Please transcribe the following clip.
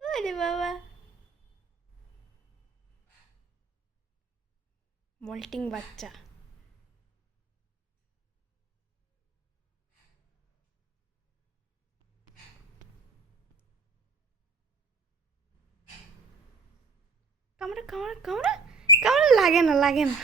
ওরে বাবা, মল্টিং বাচ্চা। কামড়া কামড়া কামড়া কামড়া, লাগে না লাগে না।